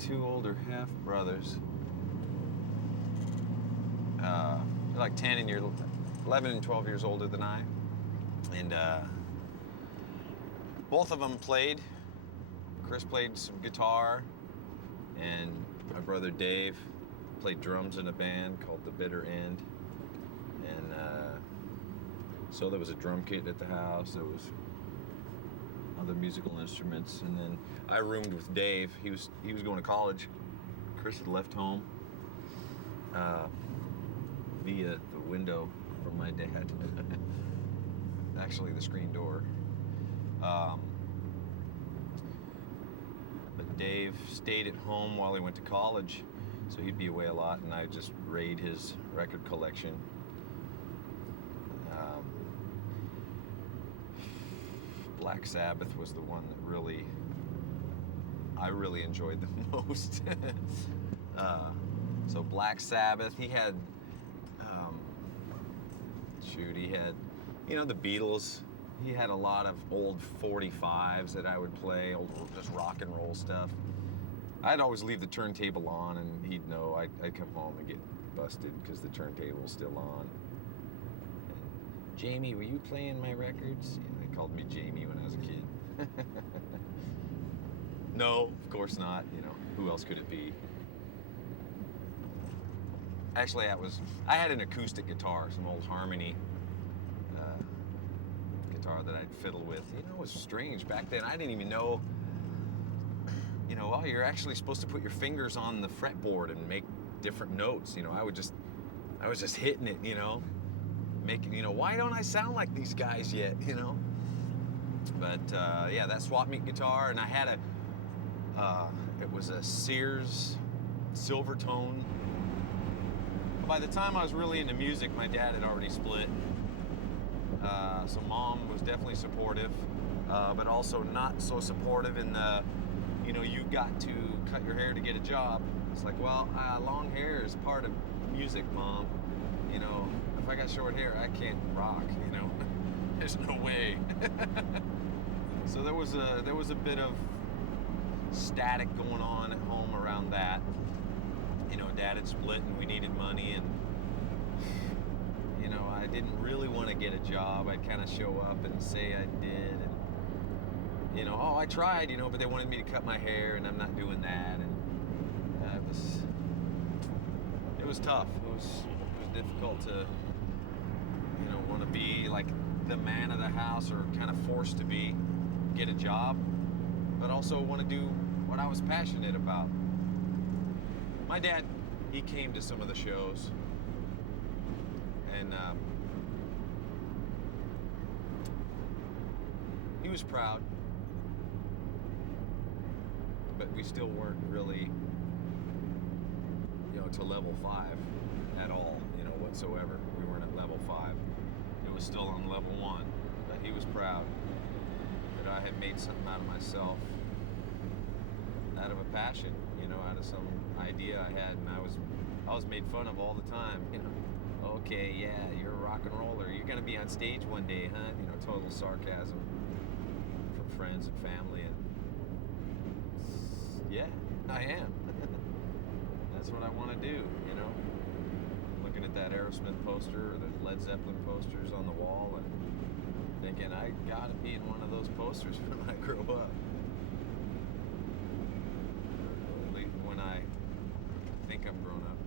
two older half brothers. They're like 11 and 12 years older than I. And both of them played. Chris played some guitar, and my brother Dave played drums in a band called The Bitter End. And so there was a drum kit at the house. There was other musical instruments, and then I roomed with Dave. He was going to college. Chris had left home via the window from my dad. Actually, the screen door. But Dave stayed at home while he went to college, so he'd be away a lot, and I just raid his record collection. Black Sabbath was the one that I really enjoyed the most. So Black Sabbath, he had, the Beatles. He had a lot of old 45s that I would play, old just rock and roll stuff. I'd always leave the turntable on, and he'd know. I'd come home and get busted because the turntable was still on. And, Jamie, were you playing my records? They called me Jamie when I was a kid. No, of course not. Who else could it be? Actually, I had an acoustic guitar, some old Harmony guitar that I'd fiddle with. It was strange back then. I didn't even know, you're actually supposed to put your fingers on the fretboard and make different notes. I was just hitting it, making, why don't I sound like these guys yet, But that swap meet guitar, and I had it was a Sears Silvertone. By the time I was really into music, my dad had already split. So Mom was definitely supportive, but also not so supportive in the, you've got to cut your hair to get a job. It's like, well, long hair is part of music, Mom. If I got short hair, I can't rock, There's no way. So there was a bit of static going on at home around that. Dad had split and we needed money, and I didn't really want to get a job. I'd kind of show up and say I did, and I tried, but they wanted me to cut my hair, and I'm not doing that, and it was tough. It was difficult to want to be like the man of the house, or kind of forced to get a job, but also want to do what I was passionate about. My dad, he came to some of the shows, and he was proud, but we still weren't really, to level 5 at all, whatsoever. We weren't at level 5. It was still on level 1, but he was proud that I had made something out of myself, out of a passion, out of some idea I had, and I was made fun of all the time, Okay, yeah, you're a rock and roller. You're gonna be on stage one day, huh? Total sarcasm from friends and family, and yeah, I am. That's what I want to do, Looking at that Aerosmith poster or the Led Zeppelin posters on the wall, and thinking I gotta be in one of those posters when I grow up. When I think I'm grown up.